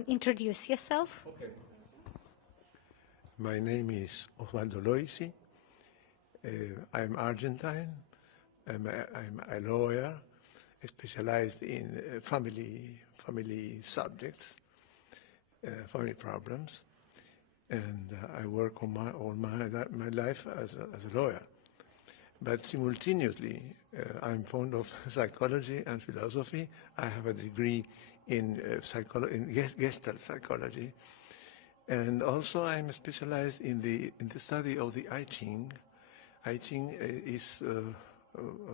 Introduce yourself. Okay. My name is Osvaldo Loisi. I'm Argentine. I'm a lawyer specialized in family subjects, family problems, and I work all my life as a lawyer. But simultaneously, I'm fond of psychology and philosophy. I have a degree in Gestalt psychology, and also I'm specialized in the study of the I Ching. I Ching is a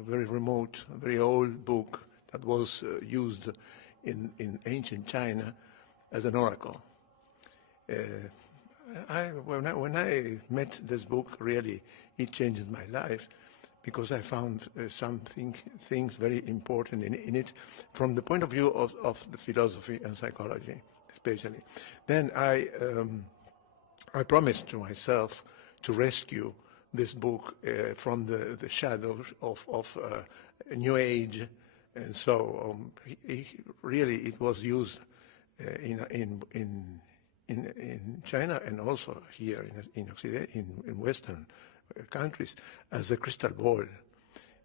very remote, very old book that was used in ancient China as an oracle. When I met this book, really, it changed my life, because I found things very important in it from the point of view of the philosophy and psychology, especially. Then I promised to myself to rescue this book from the shadows of New Age, and so really it was used in China and also here in Occident, in Western countries, as a crystal ball.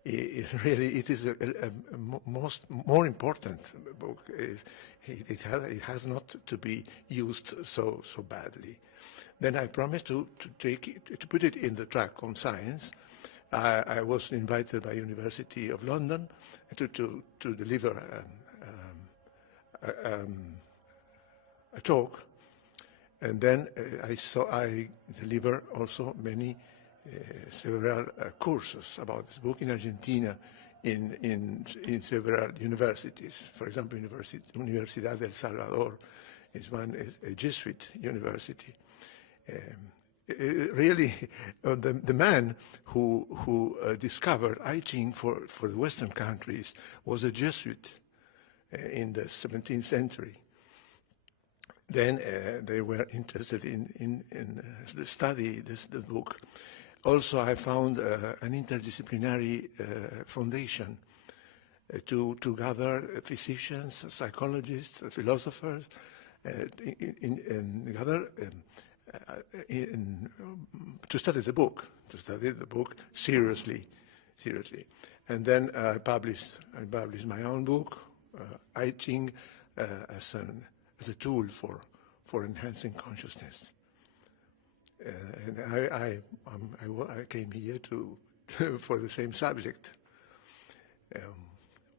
It is a more important book. It has not to be used so badly. Then I promised to put it in the track on science. I was invited by University of London to deliver a talk, and then I deliver also several courses about this book in Argentina, in several universities. For example, Universidad del Salvador is a Jesuit university. Really, the man who discovered I Ching for the Western countries was a Jesuit in the 17th century. Then they were interested in study the book. Also, I found an interdisciplinary foundation to gather physicians, psychologists, philosophers, to study the book seriously. And then I published my own book, I Ching, as a tool for enhancing consciousness. And I came here for the same subject.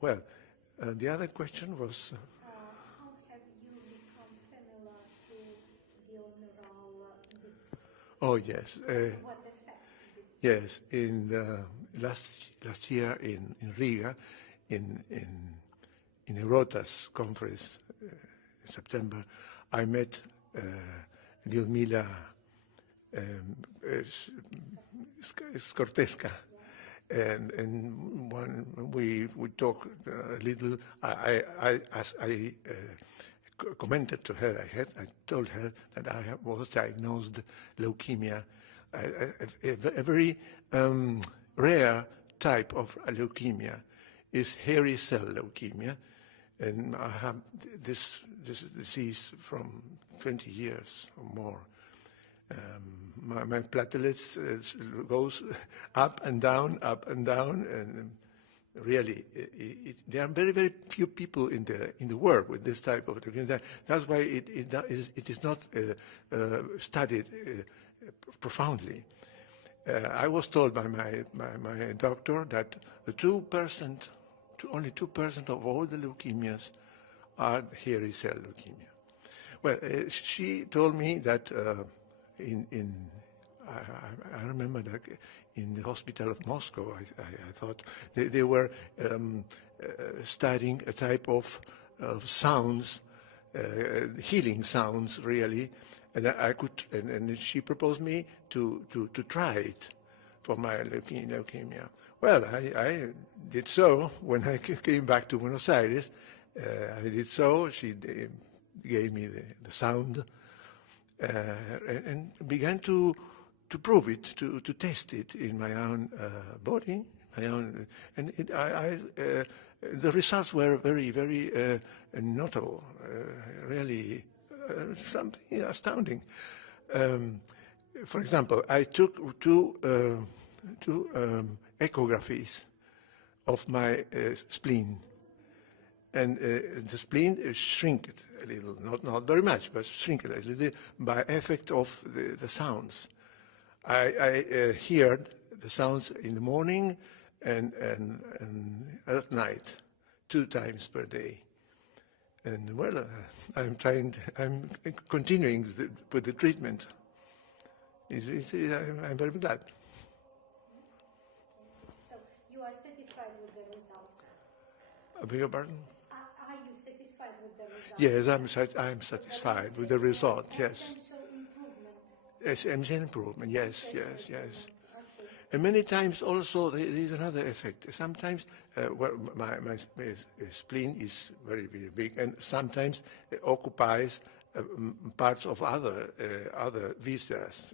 The other question was. How have you become familiar to binaural beats? Oh yes. What effect did it? Yes, in last year in Riga, in Eurotas conference in September, I met Lyudmila Skorteska, and when we talked a little, I commented to her. I told her that I was diagnosed leukemia, a very rare type of leukemia is hairy cell leukemia, and I have this disease from 20 years or more. My platelets goes up and down, and really, there are very, very few people in the world with this type of leukemia. That's why it is not studied profoundly. I was told by my doctor that only 2% of all the leukemias are hairy cell leukemia. Well, she told me that I remember that in the hospital of Moscow, I thought they were studying a type of sounds, healing sounds, really, and and she proposed me to try it for my leukemia. Well, I did so when I came back to Buenos Aires. I did so. She gave me the sound and began to prove it, to test it in my own body, and the results were very, very notable, really something astounding. For example, I took two echographies of my spleen, and the spleen shrink a little, not very much, but shrink a little by effect of the sounds. I heard the sounds in the morning and at night, 2 times per day. And well, I'm continuing with the treatment. I'm very glad. So you are satisfied with the results? I beg your pardon? Are you satisfied with the results? Yes, I'm satisfied with the result, yes. Essential improvement. Essential improvement, yes. Okay. And many times also there is another effect. Sometimes well, my spleen is very, very big, and sometimes it occupies parts of other visceras.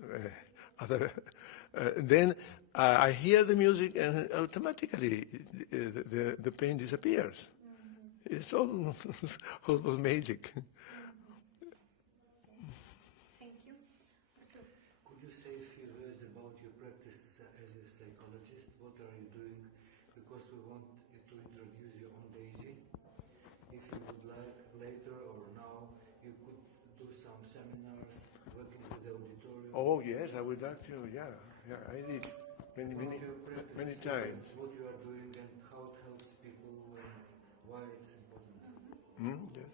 Then I hear the music, and automatically the pain disappears. Mm-hmm. It's almost magic. Thank you. Could you say a few words about your practice as a psychologist? What are you doing? Because we want to introduce you on Daisy. If you would like later or now, you could do some seminars working with the auditorium. Oh yes, I would like to. Yeah, I did many times. What you are doing and how it helps people and why it's important. Yes.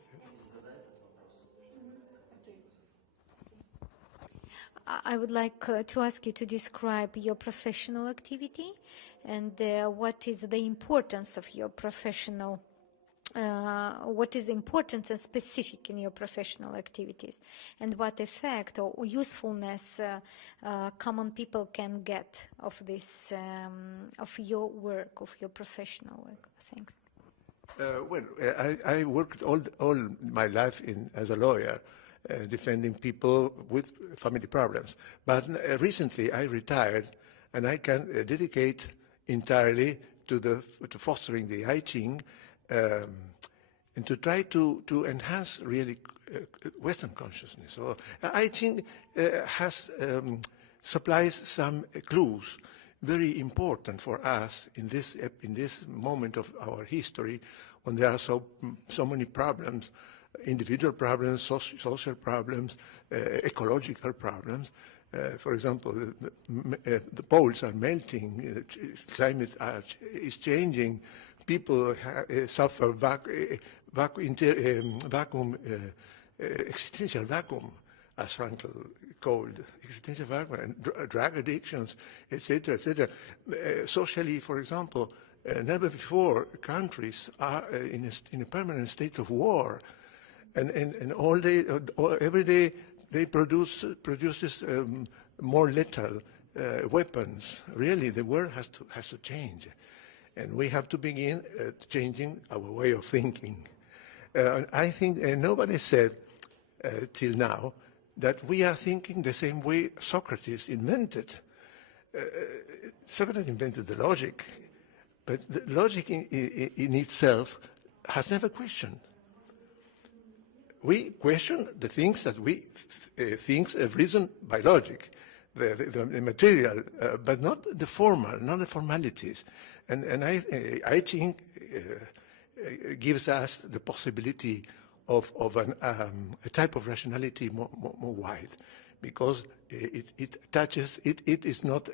I would like to ask you to describe your professional activity and what is the importance of your professional, what is important and specific in your professional activities, and what effect or usefulness common people can get of this, of your work, of your professional work. Thanks. Well, I worked all my life as a lawyer, defending people with family problems. But recently I retired, and I can dedicate entirely to fostering the I Ching and to try to enhance really Western consciousness. So I Ching supplies some clues very important for us in this moment of our history, when there are so many problems, individual problems, social problems, ecological problems. For example, the poles are melting, climate is changing, people suffer existential vacuum, as Frankl called existential vacuum, and drug addictions, etc., etc. Socially, for example, never before countries are in a permanent state of war, and all day, every day they produces more lethal weapons. Really, the world has to change, and we have to begin changing our way of thinking. I think nobody said till now that we are thinking the same way Socrates invented. Socrates invented the logic, but the logic in itself has never questioned. We question the things that we think have reason by logic, the material, but not the formal, not the formalities. And I think gives us the possibility of a type of rationality more wide, because it is not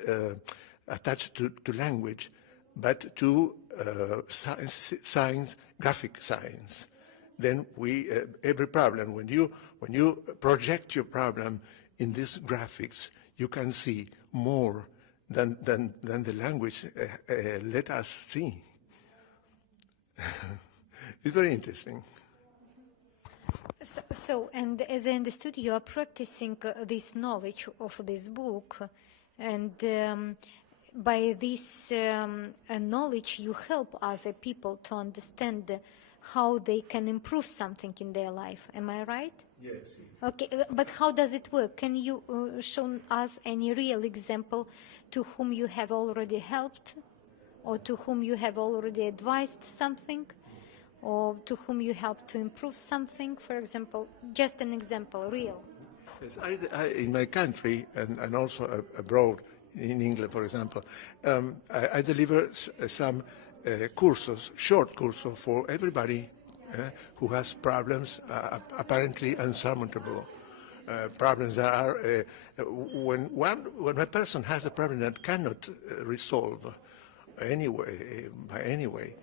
attached to language, but to science, graphic science. Then every problem, when you project your problem in these graphics, you can see more than the language let us see. It's very interesting. So, and as I understood, you are practicing this knowledge of this book, and by this knowledge, you help other people to understand how they can improve something in their life. Am I right? Yes. Okay, but how does it work? Can you show us any real example to whom you have already helped, or to whom you have already advised something? or to whom you help to improve something, for example, just an example, real. Yes, in my country and also abroad, in England, for example, I deliver some courses, short courses for everybody who has problems apparently unsurmountable. Problems that are when a person has a problem that cannot resolve anyway by any way,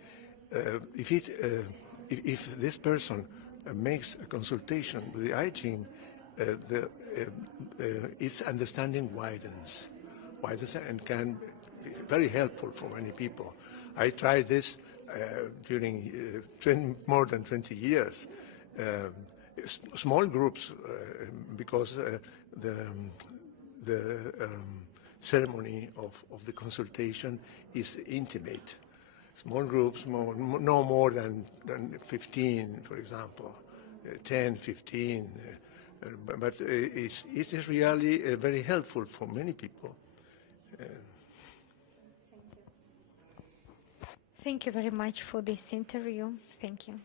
if this person makes a consultation with the hygiene, its understanding widens and can be very helpful for many people. I tried this during more than 20 years. Small groups, because the ceremony of the consultation is intimate. Small groups, no more than 15, for example, 10, 15. But it is really very helpful for many people. Thank you very much for this interview. Thank you.